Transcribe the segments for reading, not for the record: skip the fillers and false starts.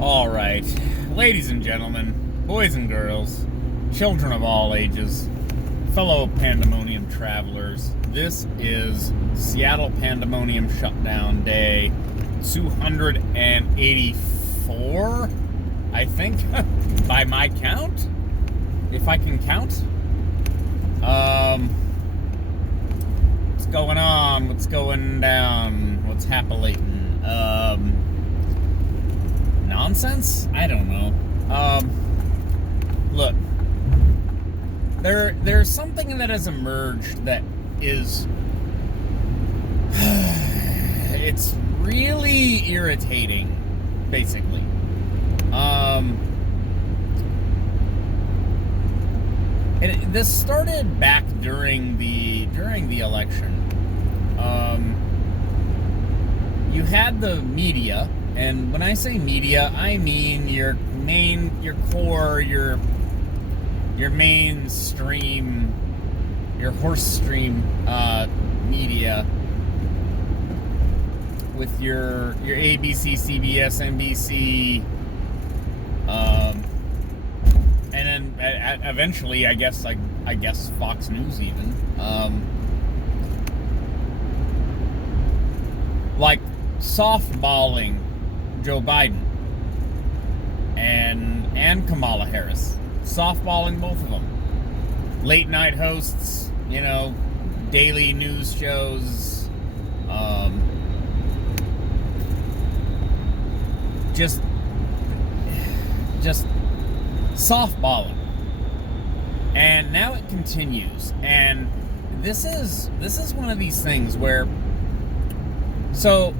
All right, ladies and gentlemen, boys and girls, children of all ages, fellow Pandemonium travelers, this is Seattle Pandemonium Shutdown Day 284, I think, by my count, if I can count. What's going on? What's going down? What's happening? Nonsense? I don't know. Look, there's something that has emerged that is it's really irritating, basically. And this started back during the election. You had the media. And when I say media, I mean your core, your mainstream, your horse stream media with your ABC, CBS, NBC, and then eventually, I guess Fox News even, like softballing Joe Biden and Kamala Harris, softballing both of them. Late night hosts, daily news shows, just softballing. And now it continues. And this is one of these things where, so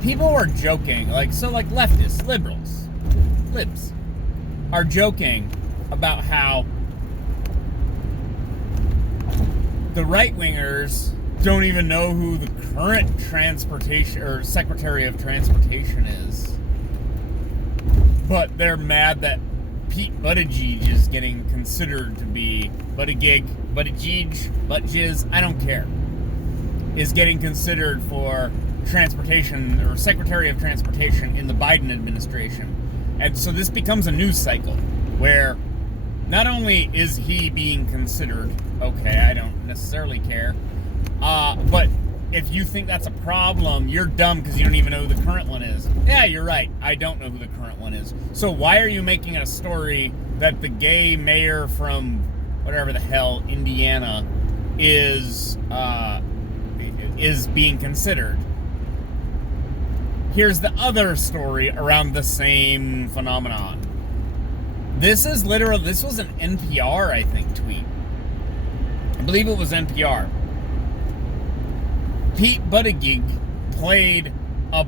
people are joking, like leftists, liberals, libs, are joking about how the right-wingers don't even know who the current transportation or Secretary of Transportation is, but they're mad that Pete Buttigieg is getting considered to be Buttigieg, I don't care, is getting considered for transportation or Secretary of Transportation in the Biden administration. And so this becomes a news cycle where not only is he being considered, okay, I don't necessarily care, but if you think that's a problem, you're dumb because you don't even know who the current one is. Yeah, you're right. I don't know who the current one is. So why are you making a story that the gay mayor from whatever the hell, Indiana, is being considered? Here's the other story around the same phenomenon. This was an NPR, I think, tweet. I believe it was NPR. Pete Buttigieg played a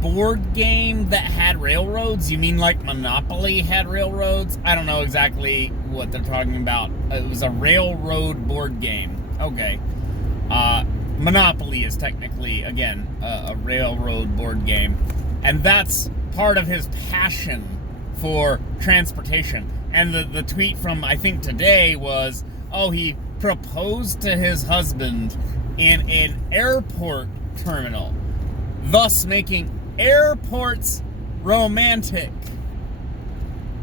board game that had railroads. You mean like Monopoly had railroads? I don't know exactly what they're talking about. It was a railroad board game. Okay. Monopoly is technically, again, a railroad board game. And that's part of his passion for transportation. And the tweet from, I think, today was, he proposed to his husband in an airport terminal, thus making airports romantic.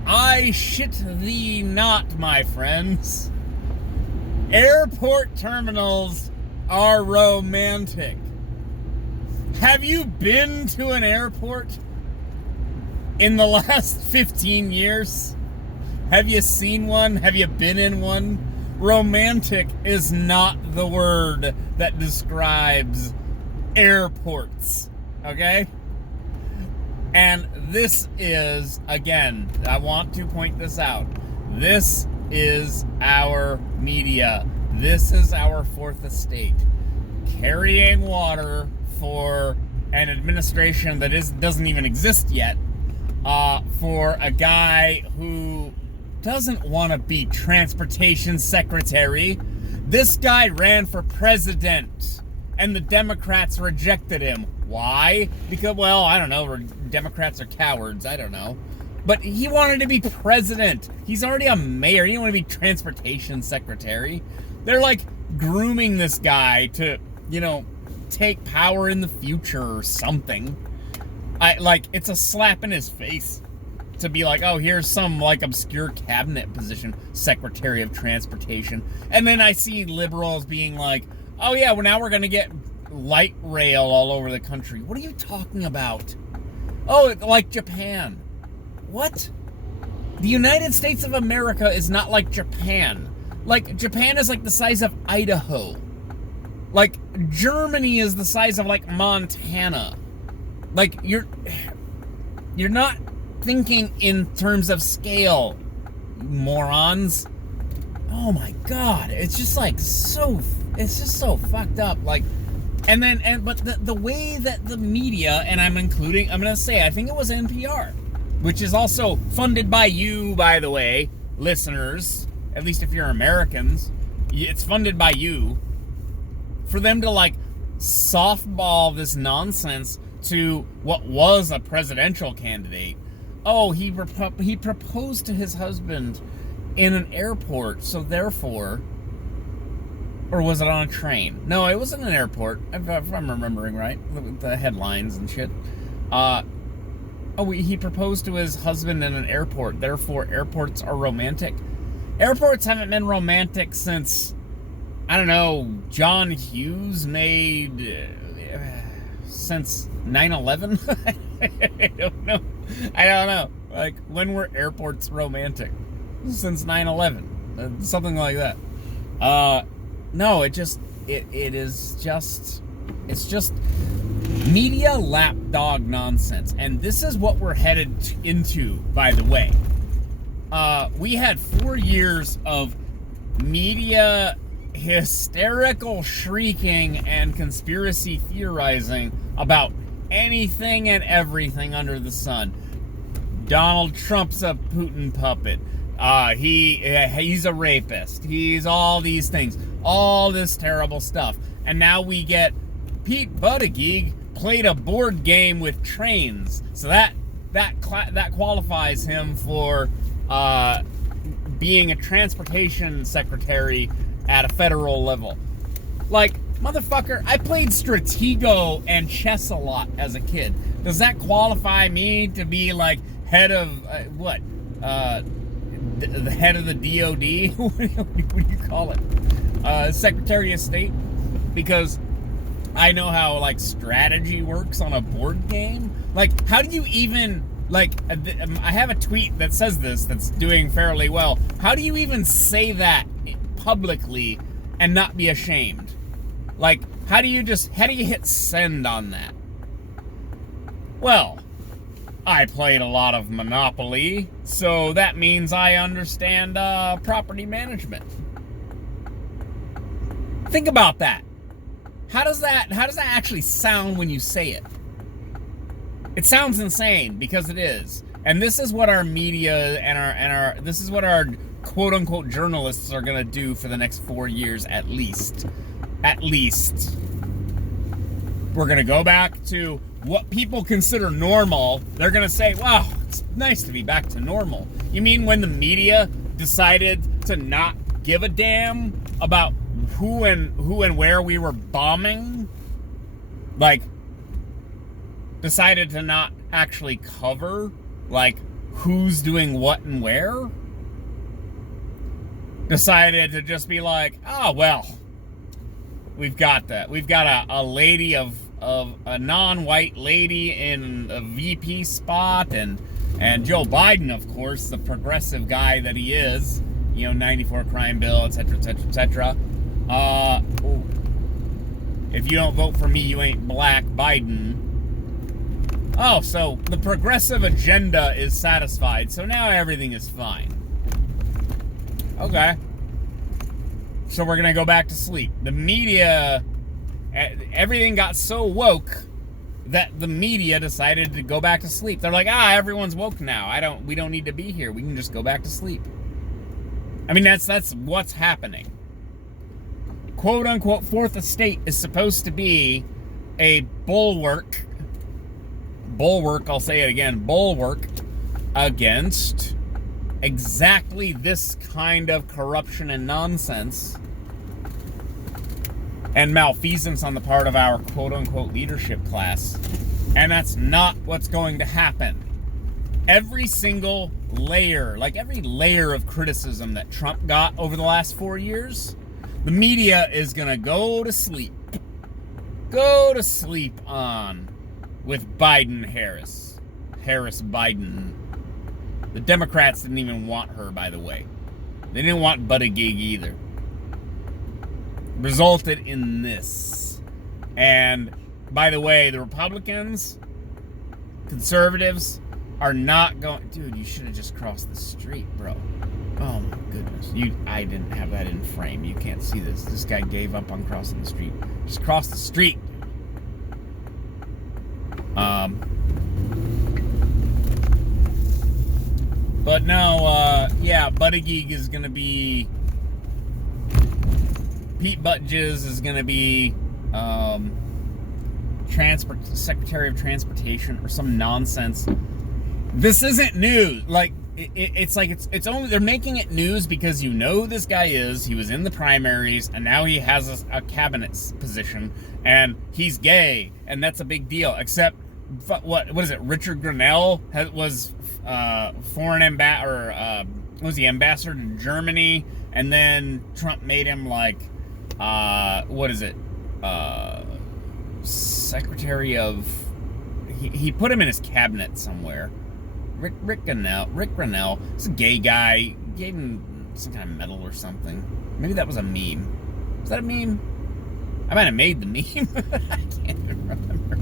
I shit thee not, my friends. Airport terminals are romantic. Have you been to an airport in the last 15 years? Have you seen one? Have you been in one? Romantic is not the word that describes airports, okay? And this is, again, I want to point this out. This is our media. This is our fourth estate, carrying water for an administration that doesn't even exist yet, for a guy who doesn't want to be transportation secretary. This guy ran for president, and the Democrats rejected him. Why? Because, well, I don't know, Democrats are cowards, I don't know. But he wanted to be president. He's already a mayor. He didn't want to be transportation secretary. They're like grooming this guy to, take power in the future or something. It's a slap in his face to be like, oh, here's some like obscure cabinet position, Secretary of Transportation. And then I see liberals being like, oh yeah, well now we're going to get light rail all over the country. What are you talking about? Oh, like Japan. What? The United States of America is not like Japan. Like, Japan is like the size of Idaho. Like, Germany is the size of like Montana. Like, you're not thinking in terms of scale, morons. Oh my god, it's just so fucked up. Like, but the way that the media, and I'm gonna say, I think it was NPR, which is also funded by you, by the way, listeners, at least if you're Americans, it's funded by you, for them to like softball this nonsense to what was a presidential candidate. Oh, he proposed to his husband in an airport, so therefore, or was it on a train? No, it was in an airport, if I'm remembering right, the headlines and shit. He proposed to his husband in an airport, therefore airports are romantic. Airports haven't been romantic since, I don't know, John Hughes made, since 9/11? I don't know. Like, when were airports romantic? Since 9/11. Something like that. No, it's just media lapdog nonsense. And this is what we're headed into, by the way. We had 4 years of media hysterical shrieking and conspiracy theorizing about anything and everything under the sun. Donald Trump's a Putin puppet. He's a rapist. He's all these things. All this terrible stuff. And now we get Pete Buttigieg played a board game with trains. So that qualifies him for being a transportation secretary at a federal level. Like, motherfucker, I played Stratego and chess a lot as a kid. Does that qualify me to be like head of the head of the DOD? What do you call it? Secretary of State? Because I know how like strategy works on a board game. Like, how do you even, like, I have a tweet that says this that's doing fairly well. How do you even say that publicly and not be ashamed? Like, how do you hit send on that? Well, I played a lot of Monopoly, so that means I understand property management. Think about that. How does that actually sound when you say it? It sounds insane, because it is. And this is what our media and this is what our quote unquote journalists are gonna do for the next 4 years at least. At least. We're gonna go back to what people consider normal. They're gonna say, wow, it's nice to be back to normal. You mean when the media decided to not give a damn about who and where we were bombing? Like, decided to not actually cover, like, who's doing what and where? Decided to just be like, oh, well, we've got that. We've got a lady of a non-white lady in a VP spot, and Joe Biden, of course, the progressive guy that he is, 94 crime bill, etc., etc., etc. If you don't vote for me, you ain't black, Biden. Oh, so the progressive agenda is satisfied, so now everything is fine. Okay. So we're gonna go back to sleep. The media, everything got so woke that the media decided to go back to sleep. They're like, everyone's woke now. We don't need to be here. We can just go back to sleep. I mean, that's what's happening. Quote unquote fourth estate is supposed to be a bulwark, I'll say it again, bulwark against exactly this kind of corruption and nonsense and malfeasance on the part of our quote-unquote leadership class. And that's not what's going to happen. Every single layer, like every layer of criticism that Trump got over the last 4 years, the media is going to go to sleep. Go to sleep on with Biden-Harris. Harris-Biden. The Democrats didn't even want her, by the way. They didn't want Buttigieg either. Resulted in this. And, by the way, the Republicans, conservatives, are not going... Dude, you should have just crossed the street, bro. Oh, my goodness. I didn't have that in frame. You can't see this. This guy gave up on crossing the street. Just cross the street. But no, yeah, Buttigieg is going to be... Pete Buttigieg is going to be Secretary of Transportation or some nonsense. This isn't news. Like, it's like it's only... They're making it news because you know who this guy is. He was in the primaries, and now he has a cabinet position, and he's gay, and that's a big deal. Except, what is it? Richard Grenell was foreign ambassador, was he ambassador to Germany, and then Trump made him like, what is it? Secretary of... He put him in his cabinet somewhere. Rick Grenell. He's a gay guy. Gave him some kind of medal or something. Maybe that was a meme. Was that a meme? I might have made the meme. I can't even remember.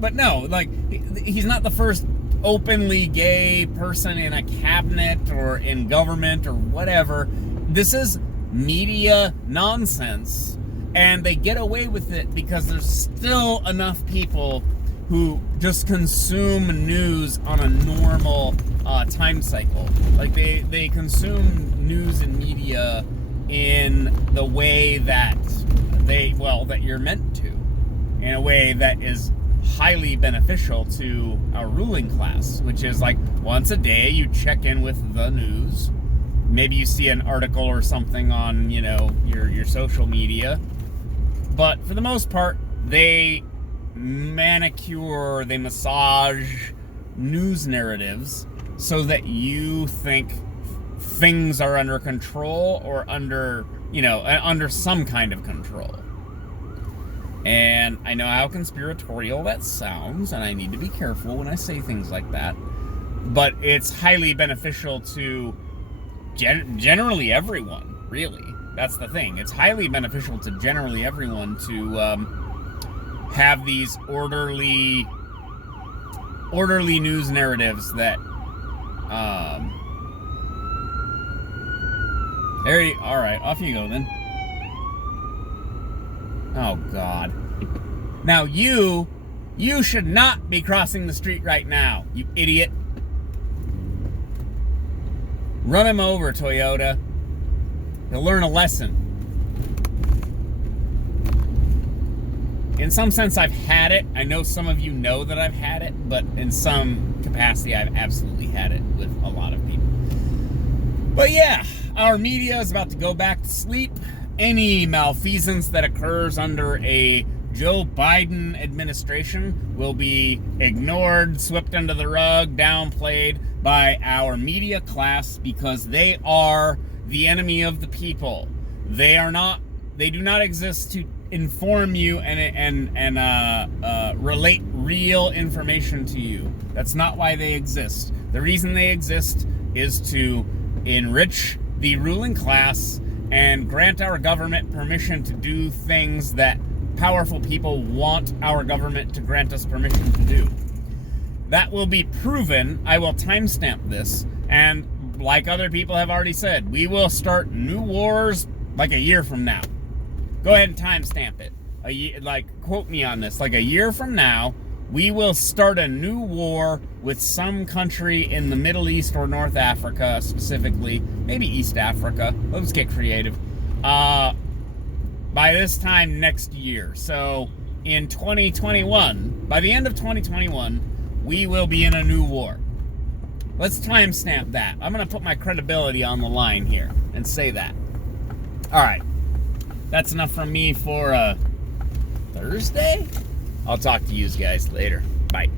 But no, like, he's not the first openly gay person in a cabinet or in government or whatever. This is media nonsense, and they get away with it because there's still enough people who just consume news on a normal time cycle. Like, they consume news and media in the way that that you're meant to, in a way that is highly beneficial to our ruling class, which is like once a day you check in with the news. Maybe you see an article or something on, your social media. But for the most part, they massage news narratives so that you think things are under control or under some kind of control. And I know how conspiratorial that sounds, and I need to be careful when I say things like that. But it's highly beneficial to generally everyone, really. That's the thing. It's highly beneficial to generally everyone to have these orderly news narratives that all right, off you go then. Oh God. Now you should not be crossing the street right now, you idiot. Run him over, Toyota. He'll learn a lesson. In some sense, I've had it. I know some of you know that I've had it, but in some capacity, I've absolutely had it with a lot of people. But yeah, our media is about to go back to sleep. Any malfeasance that occurs under a Joe Biden administration will be ignored, swept under the rug, downplayed by our media class because they are the enemy of the people. They do not exist to inform you and relate real information to you. That's not why they exist. The reason they exist is to enrich the ruling class and grant our government permission to do things that powerful people want our government to grant us permission to do. That will be proven. I will timestamp this, and like other people have already said, we will start new wars like a year from now. Go ahead and timestamp it. Quote me on this. Like a year from now, we will start a new war with some country in the Middle East or North Africa, specifically, maybe East Africa. Let's get creative. By this time next year. So in 2021, by the end of 2021, we will be in a new war. Let's timestamp that. I'm going to put my credibility on the line here and say that. All right. That's enough from me for Thursday? I'll talk to you guys later. Bye.